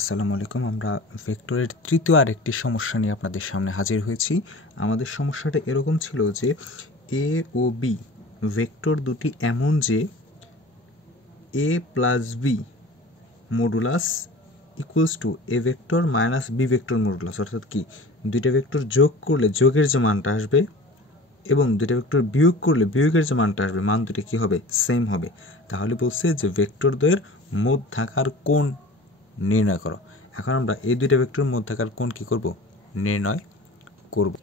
আসসালামু আলাইকুম। আমরা ভেক্টরের তৃতীয় আরেকটি সমস্যা নিয়ে আপনাদের সামনে হাজির হয়েছি। আমাদের সমস্যাটা এরকম ছিল যে এ ও বি ভেক্টর দুটি এমন যে A plus B modulus equals to A vector minus B vector modulus, অর্থাৎ কি দুইটা ভেক্টর যোগ করলে যোগের যে মানটা আসবে এবং দুইটা ভেক্টর বিয়োগ করলে বিয়োগের যে মানটা আসবে, মান দুটি কী হবে? সেম হবে। তাহলে বলছে যে ভেক্টর দ্বয়ের মধ্যাকার কোণ নির্ণয় করো। এখন আমরা এই দুইটা ভেক্টরের মধ্যাকার কোণ কী করব? নির্ণয় করব।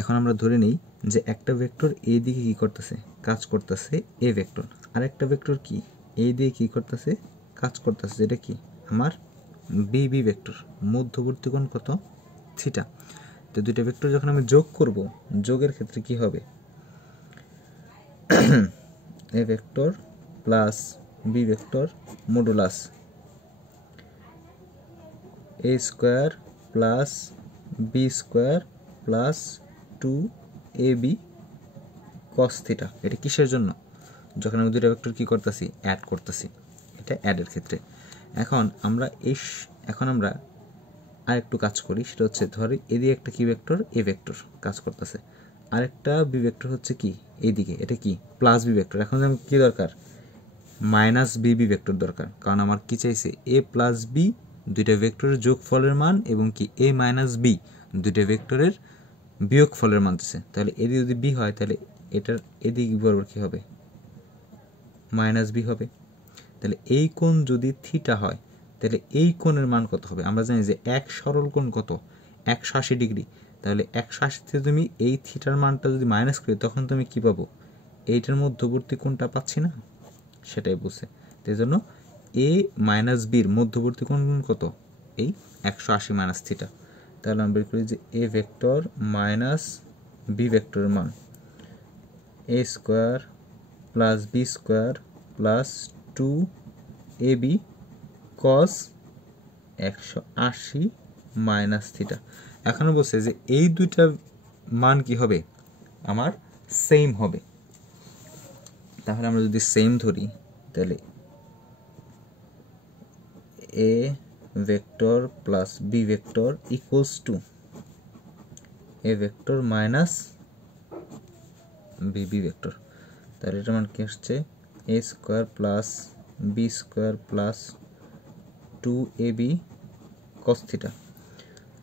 এখন আমরা ধরে নিই যে একটা ভেক্টর এই দিকে কী করতেছে? কাজ করতেছে এ ভেক্টর, আর একটা ভেক্টর কি এই দিকে কী করতেছে? কাজ করতেছে, যেটা কি আমার বি বি ভেক্টর। মধ্যবর্তী কোণ কত? থিটা। তো দুইটা ভেক্টর যখন আমি যোগ করব, যোগের ক্ষেত্রে কি হবে? A vector plus B vector modulus A square plus B square plus 2ab cos theta. এটা কিসের জন্য? যখন আমি দুইটা ভেক্টর কী করতেছি? অ্যাড করতেছি। এটা অ্যাডের ক্ষেত্রে। এখন আমরা আরেকটু কাজ করি, সেটা হচ্ছে ধরি এদিকে একটা কি ভেক্টর? এ ভেক্টর কাজ করতেছে, আরেকটা বি ভেক্টর হচ্ছে কি এইদিকে, এটা কি প্লাস বি ভেক্টর। এখন আমি কি দরকার? মাইনাস বি বি ভেক্টর দরকার, কারণ আমার কি চাইছে? এ প্লাস বি দুইটা ভেক্টরের যোগফলের মান এবং কি এ মাইনাস বি দুইটা ভেক্টরের বিয়োগফলের মান দিচ্ছে। তাহলে এদিকে যদি বি হয় তাহলে এটার এদিক বরাবর কী হবে? মাইনাস বি হবে। তাহলে এই কোণ যদি থিটা হয় তাহলে এই কোণের মান কত হবে? আমরা জানি যে এক সরল কোণ কত? 180 ডিগ্রি। তাহলে 180 থেকে তুমি এই থিটার মানটা যদি মাইনাস করি তখন তুমি কি পাবো? এইটার মধ্যবর্তী কোণটা পাচ্ছি না, সেটাই বলছে। সেই জন্য এ মাইনাস বির মধ্যবর্তী কোণ কত? এই 180 মাইনাস থিটা। তাহলে আমরা বের করি যে এ ভেক্টর মাইনাস বি ভেক্টরের মান A square plus B square plus 2ab cos 180 minus theta. এখনও বলছে যে এই দুইটা মান কি হবে? আমার সেম হবে। তাহলে আমরা যদি সেম ধরি তাহলে A vector plus B vector equals to A vector minus B B vector. তাহলে এটা মান কি আসছে? A square plus B square plus 2ab cos theta.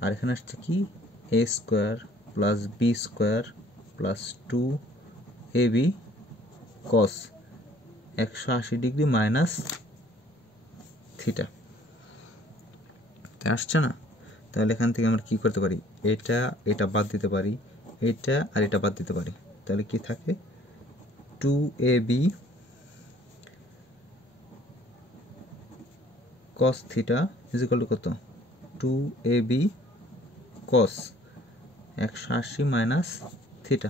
আর এখানে আসছে কি? A square plus B square plus 2ab cos 180 degree minus theta. আসছে না? তাহলে এখান থেকে আমরা কি করতে পারি? এটা বাদ দিতে পারি, এটা আর এটা বাদ দিতে পারি। তাহলে কি থাকে? 2ab cos theta is equal to কত? 2ab cos 180 minus theta.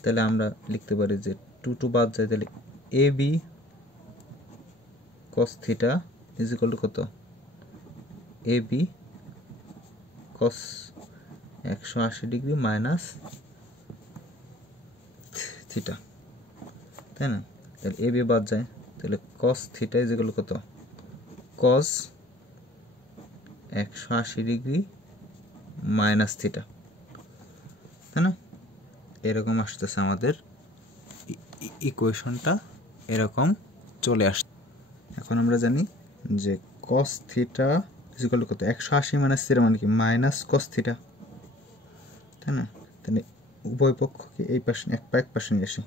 তাহলে আমরা লিখতে পারি যে 2 বাদ যায়, তাহলে ab cos theta is equal to কত? ab cos 180 degree minus theta, তাই না? তাহলে ab বাদ যায়, তাহলে cos theta is equal to কত? cos 180 ডিগ্রি মাইনাস থিটা, তাই না? এরকম আসতেছে আমাদের ইকুয়েশনটা, এরকম চলে আসছে। এখন আমরা জানি যে cos theta is equal to কত? 180 মাইনাস থিটা মানে কি? মাইনাস cos থিটা, তাই না? তাহলে উভয় পক্ষকে এই পাশে এক পাশে নিয়ে আসি।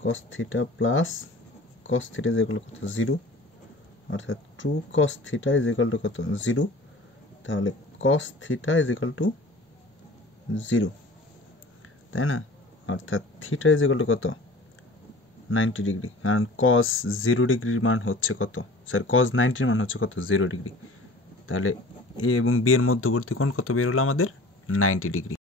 cos theta plus cos theta is equal to কত? 0, অর্থাৎ 2 cos theta is equal to কত? 0। তাহলে cos theta is equal to 0, তাই না? অর্থাৎ থিটা ইজ ইকুয়াল টু কত? 90 ডিগ্রি, কারণ cos 0 ডিগ্রির মান হচ্ছে কত? cos 90 মান হচ্ছে কত? 0 ডিগ্রি। তাহলে এ এবং বি এর মধ্যবর্তী কোণ কত বের হলো আমাদের? 90 ডিগ্রি।